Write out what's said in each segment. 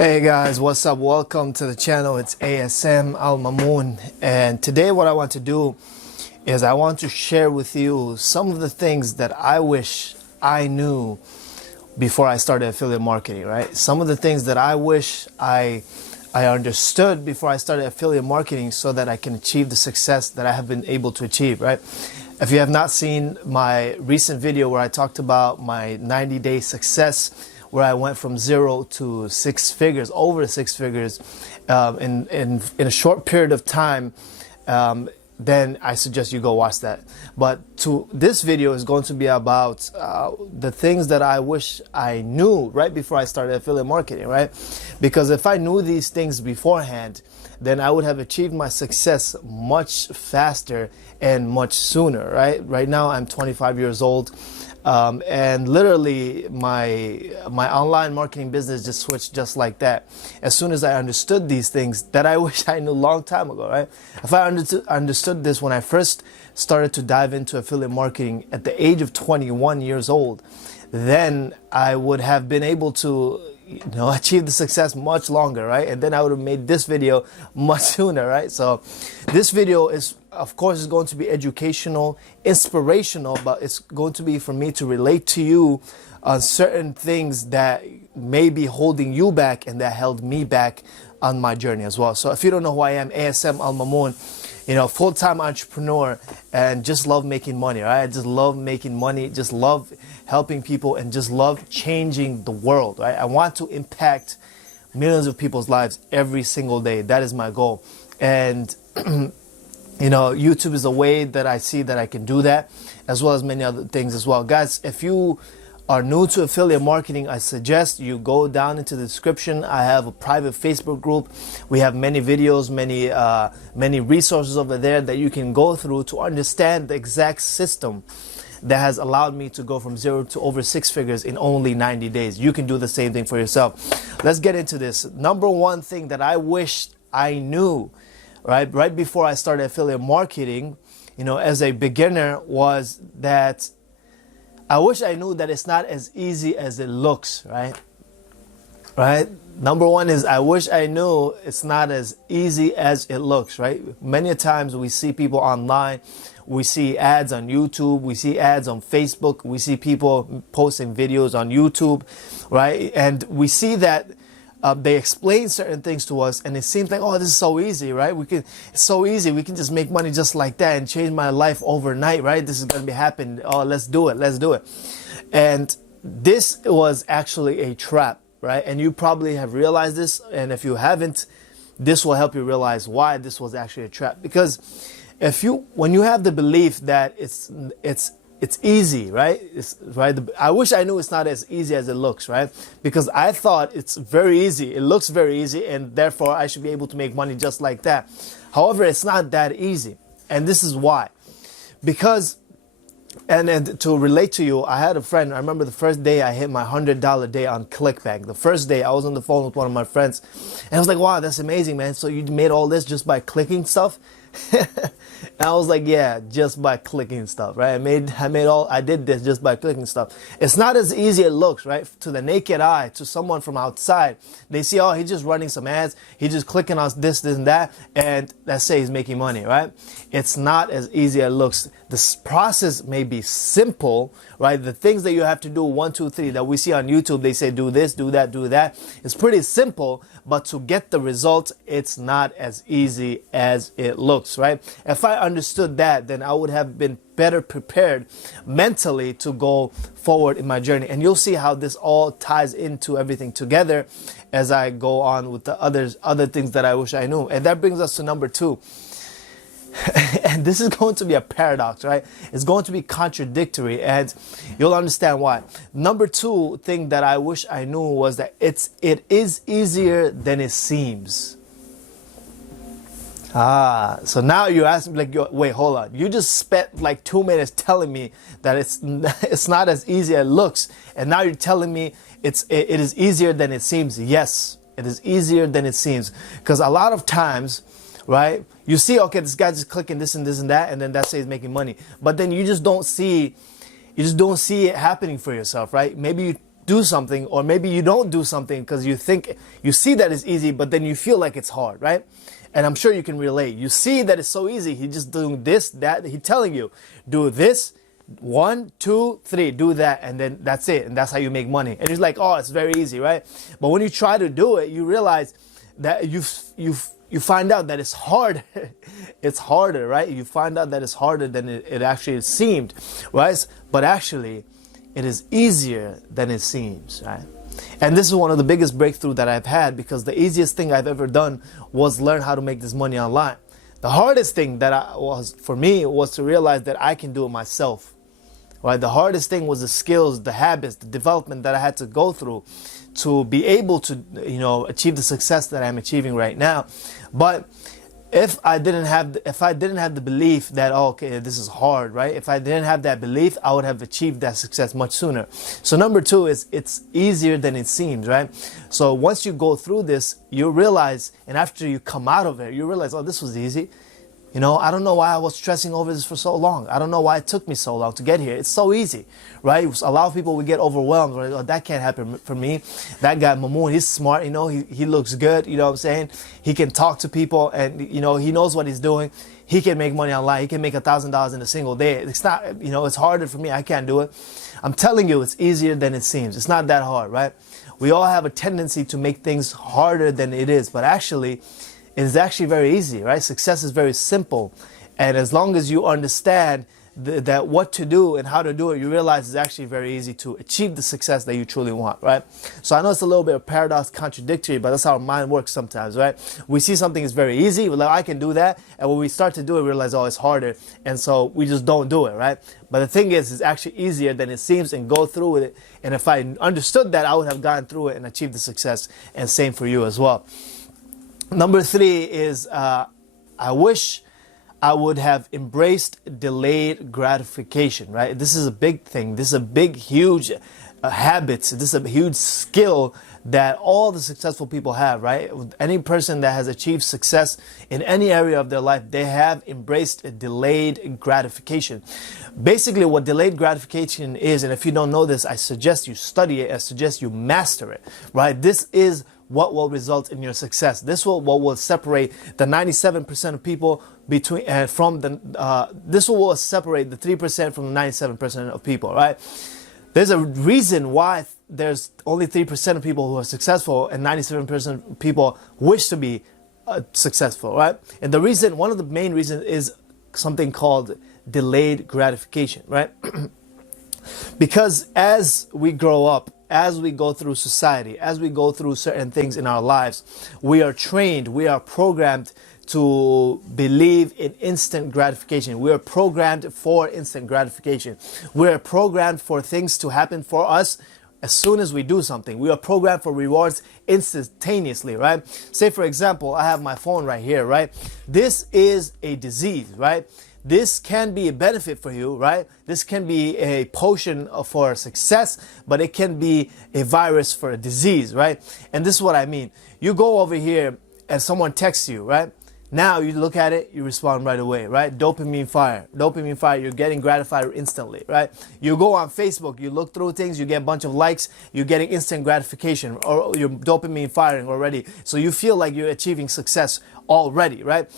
Hey guys, what's up? Welcome to the channel. It's ASM Al-Mamun, and today what I want to do is I want to share with you some of the things that I wish I knew before I started affiliate marketing, right? Some of the things that I wish I understood before I started affiliate marketing so that I can achieve the success that I have been able to achieve, right? If you have not seen my recent video where I talked about my 90-day success, where I went from 0 to 6 figures, over 6 figures in a short period of time, then I suggest you go watch that. But this video is going to be about the things that I wish I knew right before I started affiliate marketing, right? Because if I knew these things beforehand, then I would have achieved my success much faster and much sooner, right? Right now I'm 25 years old. And literally my online marketing business just switched just like that. As soon as I understood these things that I wish I knew a long time ago, right? If I understood this when I first started to dive into affiliate marketing at the age of 21 years old, then I would have been able to achieve the success much longer, right? And then I would have made this video much sooner, right? So this video is, of course, is going to be educational, inspirational, but it's going to be for me to relate to you on certain things that may be holding you back and that held me back on my journey as well. So if you don't know who I am, ASM Al-Mamun, full-time entrepreneur, and just love making money, right? I just love making money, just love helping people, and just love changing the world, right? I want to impact millions of people's lives every single day. That is my goal. And YouTube is a way that I see that I can do that, as well as many other things as well. Guys, if you are new to affiliate marketing, I suggest you go down into the description. I have a private Facebook group. We have many videos, many resources over there that you can go through to understand the exact system that has allowed me to go from 0 to over 6 figures in only 90 days. You can do the same thing for yourself. Let's get into this. Number one thing that I wish I knew right before I started affiliate marketing, as a beginner, was that I wish I knew that it's not as easy as it looks, right? Number one is I wish I knew it's not as easy as it looks, right? Many times we see people online, we see ads on YouTube, we see ads on Facebook, we see people posting videos on YouTube, right? And we see that they explain certain things to us, and it seems like, oh, this is so easy, right? It's so easy. We can just make money just like that and change my life overnight, right? This is going to be happening. Oh, let's do it. And this was actually a trap, right? And you probably have realized this. And if you haven't, this will help you realize why this was actually a trap. Because when you have the belief that it's easy, right? I wish I knew it's not as easy as it looks, right? Because I thought it's very easy. It looks very easy, and therefore I should be able to make money just like that. However, it's not that easy. And this is why. Because, and to relate to you, I had a friend, I remember the first day I hit my $100 day on ClickBank. The first day I was on the phone with one of my friends, and I was like, wow, that's amazing, man. So you made all this just by clicking stuff? And I was like, yeah, just by clicking stuff, right? I did this just by clicking stuff. It's not as easy as it looks, right? To the naked eye, to someone from outside, they see, oh, he's just running some ads, he's just clicking on this and that, and let's say he's making money, right? It's not as easy as it looks. This process may be simple, right? The things that you have to do, 1, 2, 3, that we see on YouTube, they say do this, do that, do that. It's pretty simple, but to get the results, it's not as easy as it looks, right? If I understood that, then I would have been better prepared mentally to go forward in my journey. And you'll see how this all ties into everything together as I go on with the other things that I wish I knew. And that brings us to number 2. And this is going to be a paradox, right? It's going to be contradictory, and you'll understand why. Number 2 thing that I wish I knew was that it is easier than it seems. So now you're asking, like, wait, hold on. You just spent like 2 minutes telling me that it's not as easy as it looks, and now you're telling me it is easier than it seems. Yes, it is easier than it seems, because a lot of times, right, you see, okay, this guy's just clicking this and this and that, and then that says he's making money, but then you just don't see it happening for yourself, right? Maybe you do something, or maybe you don't do something because you see that it's easy, but then you feel like it's hard, right? And I'm sure you can relate. You see that it's so easy. He's just doing this, that. He's telling you, do this, 1, 2, 3, do that, and then that's it. And that's how you make money. And it's like, oh, it's very easy, right? But when you try to do it, you realize that you find out that it's hard. It's harder, right? You find out that it's harder than it actually seemed, right? But actually, it is easier than it seems, right? And this is one of the biggest breakthroughs that I've had, because the easiest thing I've ever done was learn how to make this money online. The hardest thing for me was to realize that I can do it myself. Right? The hardest thing was the skills, the habits, the development that I had to go through to be able to, achieve the success that I'm achieving right now. But if I didn't have the belief that, oh, okay, this is hard, right? If I didn't have that belief, I would have achieved that success much sooner. So number 2 is it's easier than it seems, right? So once you go through this, you realize, and after you come out of it, you realize, oh, this was easy. I don't know why I was stressing over this for so long. I don't know why it took me so long to get here. It's so easy, right? A lot of people would get overwhelmed. Right? Oh, that can't happen for me. That guy, Mamun, he's smart. He looks good. You know what I'm saying? He can talk to people, and he knows what he's doing. He can make money online. He can make $1,000 in a single day. It's not, it's harder for me. I can't do it. I'm telling you, it's easier than it seems. It's not that hard, right? We all have a tendency to make things harder than it is, but actually, it is actually very easy, right? Success is very simple. And as long as you understand that what to do and how to do it, you realize it's actually very easy to achieve the success that you truly want, right? So I know it's a little bit of paradox, contradictory, but that's how our mind works sometimes, right? We see something is very easy, we're like, I can do that. And when we start to do it, we realize, oh, it's harder. And so we just don't do it, right? But the thing is, it's actually easier than it seems, and go through with it. And if I understood that, I would have gone through it and achieved the success. And same for you as well. Number 3 is, I wish I would have embraced delayed gratification, right? This is a big thing. This is a big, huge habit. This is a huge skill that all the successful people have, right? Any person that has achieved success in any area of their life, they have embraced a delayed gratification. Basically, what delayed gratification is, and if you don't know this, I suggest you study it. I suggest you master it, right? This is what will result in your success. This what will separate the 97% of people between this will separate the 3% from the 97% of people, right? There's a reason why there's only 3% of people who are successful and 97% of people wish to be successful, right? And the reason, one of the main reasons, is something called delayed gratification, right? Because as we grow up, as we go through society, as we go through certain things in our lives, we are trained, we are programmed to believe in instant gratification. We are programmed for instant gratification. We are programmed for things to happen for us as soon as we do something. We are programmed for rewards instantaneously, right? Say, for example, I have my phone right here, right? This is a disease, right? This can be a benefit for you, right? This can be a potion for success, but it can be a virus for a disease, right? And this is what I mean. You go over here and someone texts you, right? Now you look at it, you respond right away, right? Dopamine fire. Dopamine fire, you're getting gratified instantly, right? You go on Facebook, you look through things, you get a bunch of likes, you're getting instant gratification, or you're dopamine firing already. So you feel like you're achieving success already, right?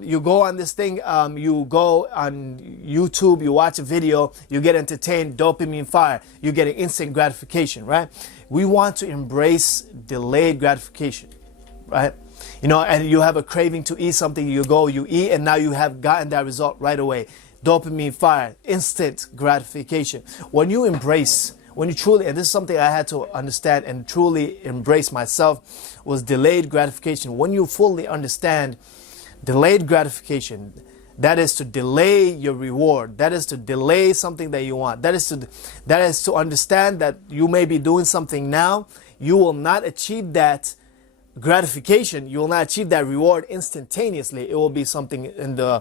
You go on this thing, you go on YouTube, you watch a video, you get entertained, dopamine fire, you're getting instant gratification, right? We want to embrace delayed gratification, right? You know, and you have a craving to eat something, you go, you eat, and now you have gotten that result right away. Dopamine fire, instant gratification. When you truly, and this is something I had to understand and truly embrace myself, was delayed gratification. When you fully understand delayed gratification, that is to delay your reward. That is to delay something that you want. That is to understand that you may be doing something now. You will not achieve that gratification. You will not achieve that reward instantaneously. It will be something in the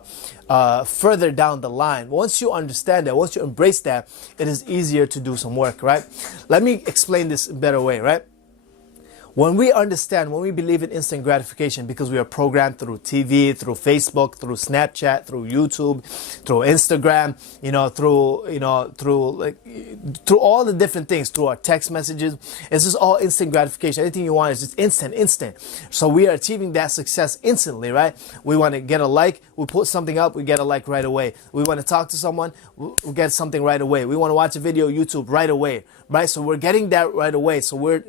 further down the line. Once you understand that, once you embrace that, it is easier to do some work, right? Let me explain this in a better way, right? When we understand, when we believe in instant gratification, because we are programmed through TV, through Facebook, through Snapchat, through YouTube, through Instagram, through all the different things, through our text messages, it's just all instant gratification. Anything you want is just instant. So we are achieving that success instantly, right? We want to get a like, we put something up, we get a like right away. We want to talk to someone, we get something right away. We want to watch a video, YouTube, right away, right? So we're getting that right away. So we're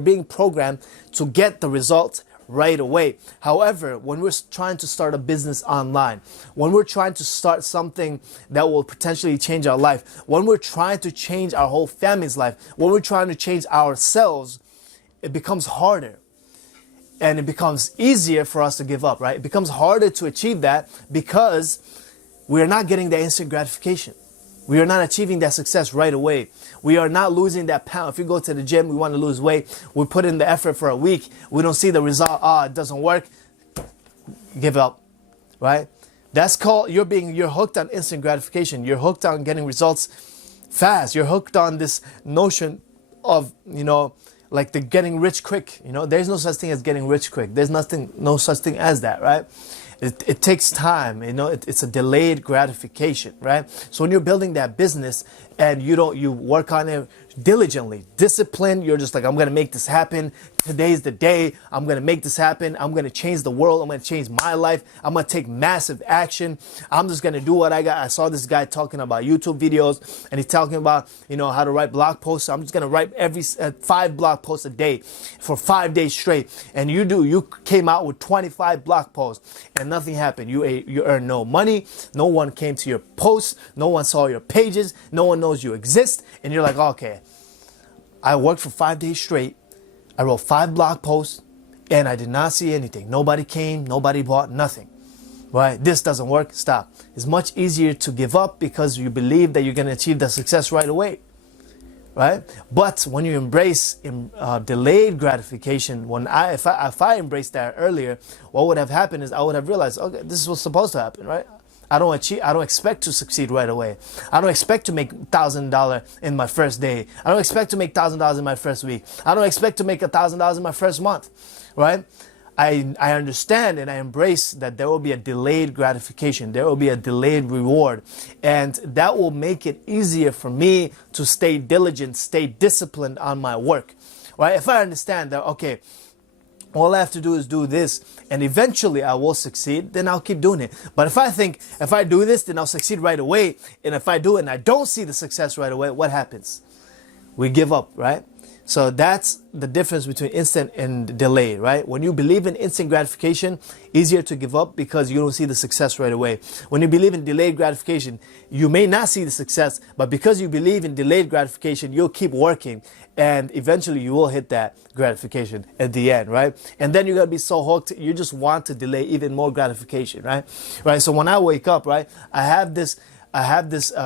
being programmed to get the result right away. However, when we're trying to start a business online, when we're trying to start something that will potentially change our life, when we're trying to change our whole family's life, when we're trying to change ourselves, it becomes harder. And it becomes easier for us to give up, right? It becomes harder to achieve that because we are not getting that instant gratification. We are not achieving that success right away. We are not losing that pound. If you go to the gym, we want to lose weight. We put in the effort for a week. We don't see the result. It doesn't work. Give up, right? That's called, you're hooked on instant gratification. You're hooked on getting results fast. You're hooked on this notion of, like the getting rich quick. There's no such thing as getting rich quick. There's no such thing as that, right? It takes time, it's a delayed gratification, right? So when you're building that business and you work on it diligently, disciplined, you're just like, I'm going to make this happen. Today's the day. I'm going to make this happen. I'm going to change the world. I'm going to change my life. I'm going to take massive action. I'm just going to do what I got. I saw this guy talking about YouTube videos and he's talking about, how to write blog posts. I'm just going to write 5 blog posts a day for 5 days straight. And you came out with 25 blog posts and nothing happened. You earned no money. No one came to your posts. No one saw your pages. No one knows you exist. And you're like, okay, I worked for 5 days straight. I wrote 5 blog posts and I did not see anything. Nobody came, nobody bought, nothing. Right? This doesn't work. Stop. It's much easier to give up because you believe that you're going to achieve the success right away. Right? But when you embrace delayed gratification, if I embraced that earlier, what would have happened is I would have realized, okay, this is what's supposed to happen, right? I don't expect to succeed right away. I don't expect to make $1,000 in my first day. I don't expect to make $1,000 in my first week. I don't expect to make $1,000 in my first month, right? I understand and I embrace that there will be a delayed gratification. There will be a delayed reward. And that will make it easier for me to stay diligent, stay disciplined on my work, right? If I understand that, okay, all I have to do is do this and eventually I will succeed, then I'll keep doing it. But if I think if I do this, then I'll succeed right away. And if I do it and I don't see the success right away, what happens? We give up, right? So that's the difference between instant and delay, right? When you believe in instant gratification, easier to give up because you don't see the success right away. When you believe in delayed gratification, you may not see the success, but because you believe in delayed gratification, you'll keep working and eventually you will hit that gratification at the end, right? And then you're going to be so hooked, you just want to delay even more gratification, right? Right. So when I wake up, right, I have this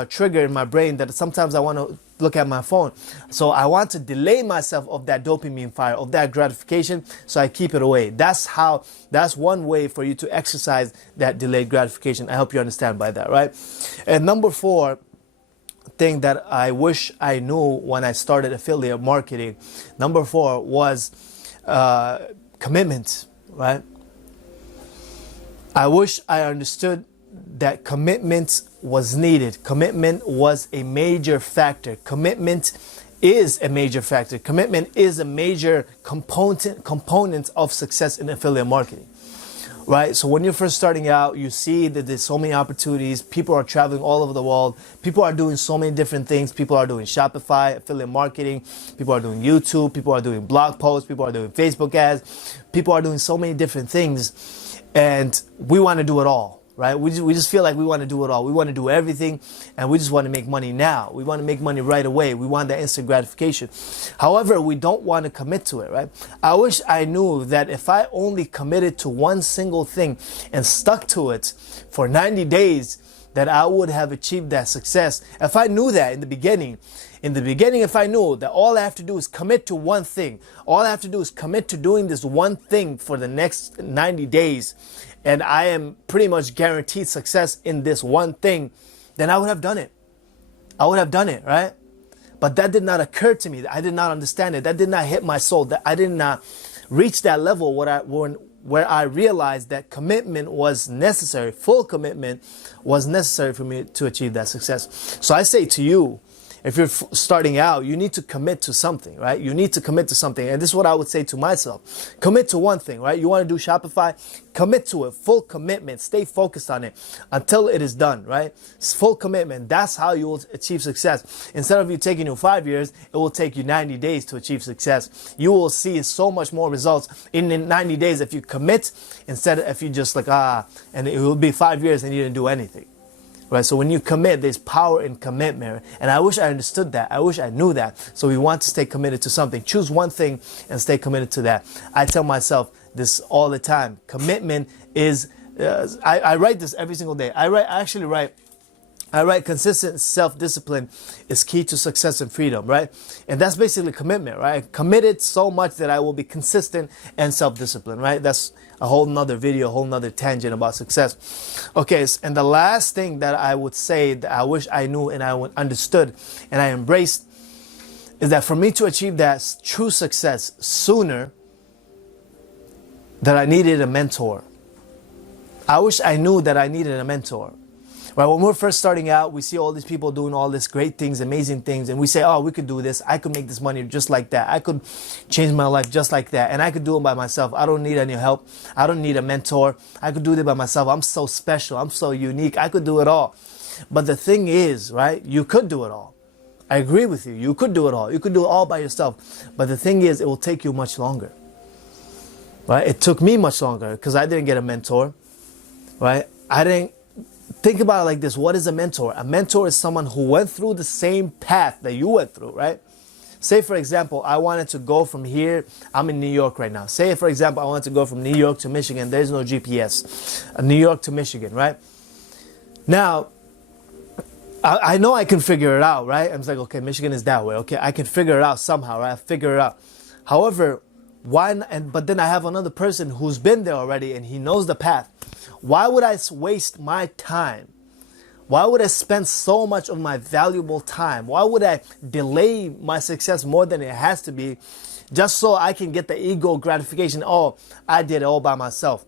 trigger in my brain that sometimes I want to look at my phone. So I want to delay myself of that dopamine fire, of that gratification, so I keep it away. That's one way for you to exercise that delayed gratification. I hope you understand by that, right? And number 4 thing that I wish I knew when I started affiliate marketing, number 4 was commitment, right? I wish I understood that commitment was needed. Commitment was a major factor. Commitment is a major factor. Commitment is a major component of success in affiliate marketing, right? So when you're first starting out, you see that there's so many opportunities. People are traveling all over the world. People are doing so many different things. People are doing Shopify, affiliate marketing. People are doing YouTube. People are doing blog posts. People are doing Facebook ads. People are doing so many different things. And we want to do it all. Right? We just feel like we want to do it all. We want to do everything and we just want to make money now. We want to make money right away. We want that instant gratification. However, we don't want to commit to it, right? I wish I knew that if I only committed to one single thing and stuck to it for 90 days, that I would have achieved that success. If I knew that in the beginning, if I knew that all I have to do is commit to one thing, all I have to do is commit to doing this one thing for the next 90 days, and I am pretty much guaranteed success in this one thing, then I would have done it. I would have done it, right? But that did not occur to me. I did not understand it. That did not hit my soul. That I did not reach that level where I realized that commitment was necessary. Full commitment was necessary for me to achieve that success. So I say to you, if you're starting out, you need to commit to something, right? You need to commit to something. And this is what I would say to myself. Commit to one thing, right? You want to do Shopify? Commit to it. Full commitment. Stay focused on it until it is done, right? It's full commitment. That's how you will achieve success. Instead of you taking you 5 years, it will take you 90 days to achieve success. You will see so much more results in 90 days if you commit, instead of if you just like, and it will be 5 years and you didn't do anything. Right? So when you commit, there's power in commitment. And I wish I understood that. I wish I knew that. So we want to stay committed to something. Choose one thing and stay committed to that. I tell myself this all the time. Commitment is, I write this every single day. I write consistent self-discipline is key to success and freedom, right? And that's basically commitment, right? Committed so much that I will be consistent and self-disciplined, right? That's a whole nother video, a whole nother tangent about success. Okay, and the last thing that I would say that I wish I knew and I understood and I embraced is that for me to achieve that true success sooner, that I needed a mentor. I wish I knew that I needed a mentor. Right, when we're first starting out, we see all these people doing all these great things, amazing things, and we say, oh, we could do this. I could make this money just like that. I could change my life just like that. And I could do it by myself. I don't need any help. I don't need a mentor. I could do it by myself. I'm so special. I'm so unique. I could do it all. But the thing is, right, you could do it all. I agree with you. You could do it all. You could do it all by yourself. But the thing is, it will take you much longer. Right? It took me much longer because I didn't get a mentor. Right? Think about it like this. What is a mentor? A mentor is someone who went through the same path that you went through, right? Say, for example, I wanted to go from here. I'm in New York right now. Say, for example, I wanted to go from New York to Michigan. There's no GPS. New York to Michigan, right? Now, I know I can figure it out, right? I'm like, okay, Michigan is that way. Okay, I can figure it out somehow, right? I figure it out. However, but then I have another person who's been there already and he knows the path. Why would I waste my time? Why would I spend so much of my valuable time? Why would I delay my success more than it has to be just so I can get the ego gratification? Oh, I did it all by myself.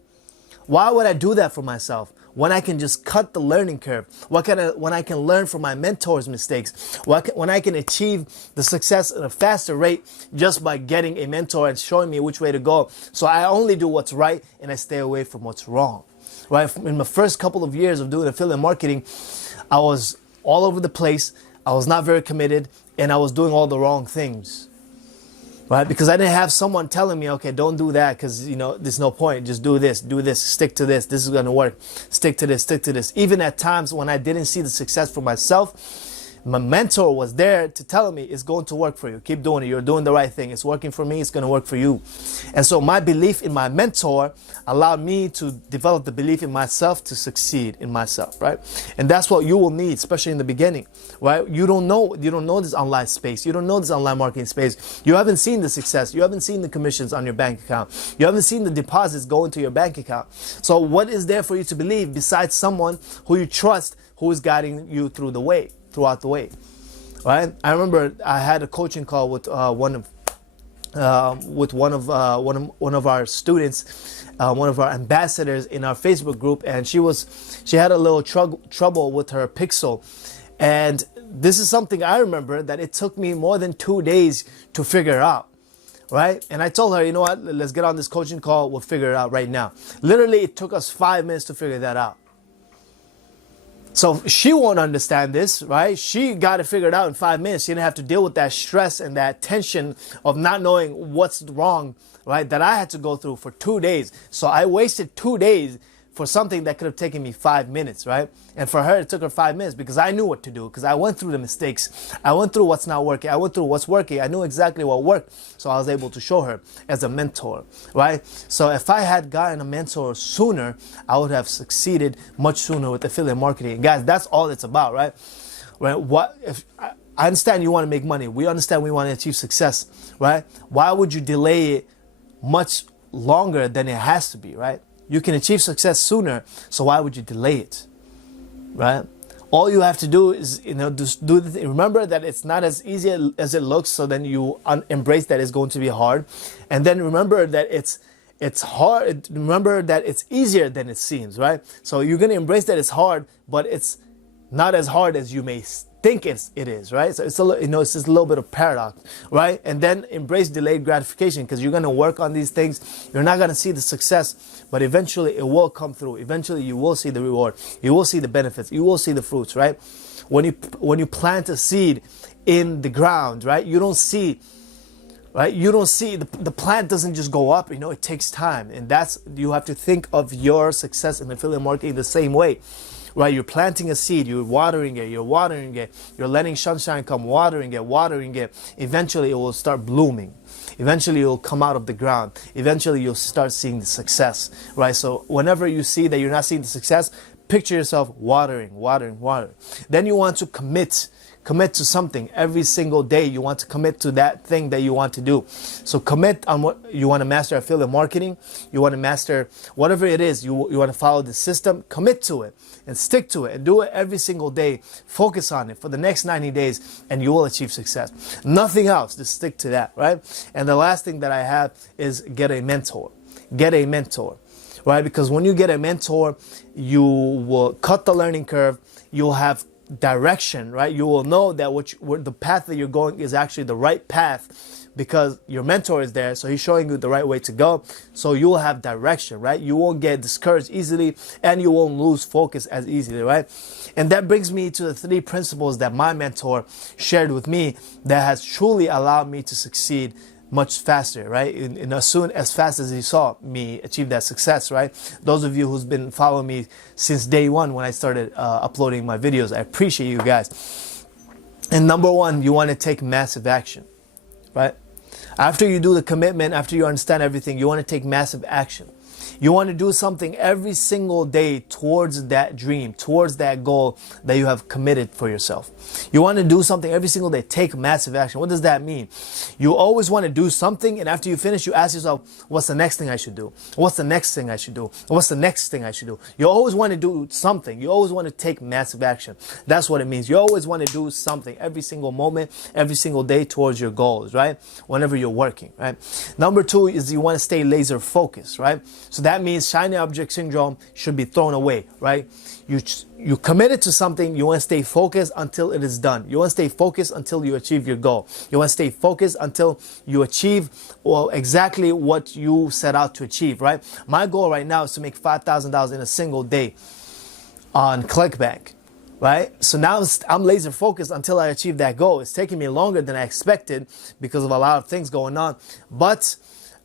Why would I do that for myself when I can just cut the learning curve? When I can learn from my mentor's mistakes? When I can achieve the success at a faster rate just by getting a mentor and showing me which way to go. So I only do what's right and I stay away from what's wrong. Right? In my first couple of years of doing affiliate marketing, I was all over the place. I was not very committed and I was doing all the wrong things. Right? Because I didn't have someone telling me, okay, don't do that because, there's no point. Just do this, stick to this. This is going to work. Stick to this, stick to this. Even at times when I didn't see the success for myself, my mentor was there to tell me it's going to work for you. Keep doing it. You're doing the right thing. It's working for me. It's going to work for you. And so my belief in my mentor allowed me to develop the belief in myself to succeed in myself, right? And that's what you will need, especially in the beginning, right? You don't know this online space. You don't know this online marketing space. You haven't seen the success. You haven't seen the commissions on your bank account. You haven't seen the deposits go into your bank account. So what is there for you to believe besides someone who you trust, who is guiding you throughout the way, right? I remember I had a coaching call with one of our students, one of our ambassadors in our Facebook group, and she had a little trouble with her Pixel, and this is something I remember that it took me more than 2 days to figure out. Right? And I told her, you know what, let's get on this coaching call. We'll figure it out right now. Literally, it took us 5 minutes to figure that out. So she won't understand this, right? She got it figured out in 5 minutes. She didn't have to deal with that stress and that tension of not knowing what's wrong, right? That I had to go through for 2 days. So I wasted 2 days for something that could have taken me 5 minutes, right? And for her, it took her 5 minutes because I knew what to do, because I went through the mistakes. I went through what's not working. I went through what's working. I knew exactly what worked. So I was able to show her as a mentor, right? So if I had gotten a mentor sooner, I would have succeeded much sooner with affiliate marketing. And guys, that's all it's about, right? I understand you want to make money. We understand we want to achieve success, right? Why would you delay it much longer than it has to be, right? You can achieve success sooner, so why would you delay it, right? All you have to do is, just do the thing. Remember that it's not as easy as it looks, so then you embrace that it's going to be hard. And then remember that it's hard. Remember that it's easier than it seems, right? So you're going to embrace that it's hard, but it's not as hard as you may think it is, right? So it's it's just a little bit of paradox, right? And then embrace delayed gratification, because you're going to work on these things. You're not going to see the success, but eventually it will come through. Eventually you will see the reward. You will see the benefits. You will see the fruits, right? When you plant a seed in the ground, right? You don't see, right? You don't see, the plant doesn't just go up, it takes time. And you have to think of your success in affiliate marketing the same way. Right, you're planting a seed, you're watering it, you're letting sunshine come, watering it. Eventually it will start blooming. Eventually it will come out of the ground. Eventually you'll start seeing the success, right? So whenever you see that you're not seeing the success, picture yourself watering. Then you want to commit to something every single day. You want to commit to that thing that you want to do. So commit on what you want to master. Affiliate marketing, you want to master whatever it is. You want to follow the system. Commit to it and stick to it and do it every single day. Focus on it for the next 90 days and you will achieve success. Nothing else. Just stick to that, right? And the last thing that I have is get a mentor. Get a mentor, right? Because when you get a mentor, you will cut the learning curve. You'll have direction, right? You will know that the path that you're going is actually the right path, because your mentor is there, so he's showing you the right way to go. So you will have direction, right? You won't get discouraged easily, and you won't lose focus as easily, right? And that brings me to the 3 principles that my mentor shared with me that has truly allowed me to succeed much faster, right? As fast as he saw me achieve that success, right? Those of you who's been following me since day one when I started uploading my videos, I appreciate you guys. And number 1, you want to take massive action, right? After you do the commitment, after you understand everything, you want to take massive action. You want to do something every single day towards that dream, towards that goal that you have committed for yourself. You want to do something every single day. Take massive action. What does that mean? You always want to do something, and after you finish, you ask yourself, what's the next thing I should do? What's the next thing I should do? What's the next thing I should do? You always want to do something. You always want to take massive action. That's what it means. You always want to do something every single moment, every single day towards your goals, right? Whenever you're working, right? Number 2 is you want to stay laser focused, right? So that means shiny object syndrome should be thrown away, right? You committed to something, you want to stay focused until it is done. You want to stay focused until you achieve your goal. You want to stay focused until you achieve exactly what you set out to achieve, right? My goal right now is to make $5,000 in a single day on ClickBank, right? So now I'm laser focused until I achieve that goal. It's taking me longer than I expected because of a lot of things going on, but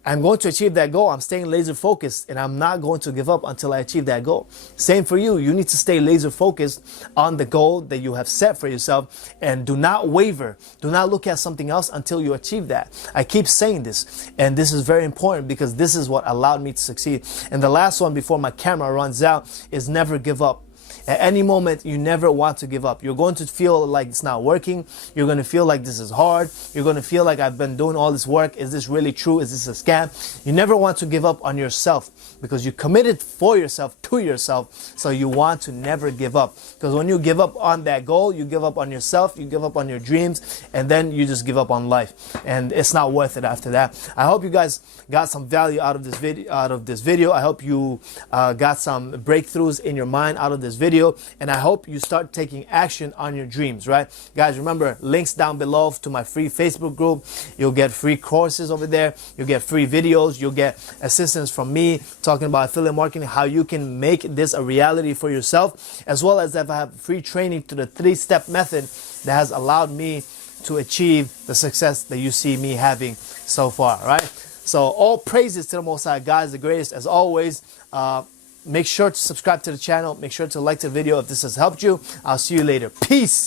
I'm going to achieve that goal. I'm staying laser focused, and I'm not going to give up until I achieve that goal. Same for you. You need to stay laser focused on the goal that you have set for yourself, and do not waver. Do not look at something else until you achieve that. I keep saying this, and this is very important because this is what allowed me to succeed. And the last one before my camera runs out is never give up. At any moment, you never want to give up. You're going to feel like it's not working. You're going to feel like this is hard. You're going to feel like I've been doing all this work. Is this really true? Is this a scam? You never want to give up on yourself because you committed for yourself, to yourself. So you want to never give up. Because when you give up on that goal, you give up on yourself, you give up on your dreams, and then you just give up on life. And it's not worth it after that. I hope you guys got some value out of this video. I hope you got some breakthroughs in your mind out of this video. And I hope you start taking action on your dreams, right? Guys, remember, links down below to my free Facebook group. You'll get free courses over there. You'll get free videos. You'll get assistance from me talking about affiliate marketing, how you can make this a reality for yourself, as well as if I have free training to the 3-step method that has allowed me to achieve the success that you see me having so far, right? So all praises to the Most High. God is the greatest as always. Make sure to subscribe to the channel. Make sure to like the video if this has helped you. I'll see you later. Peace.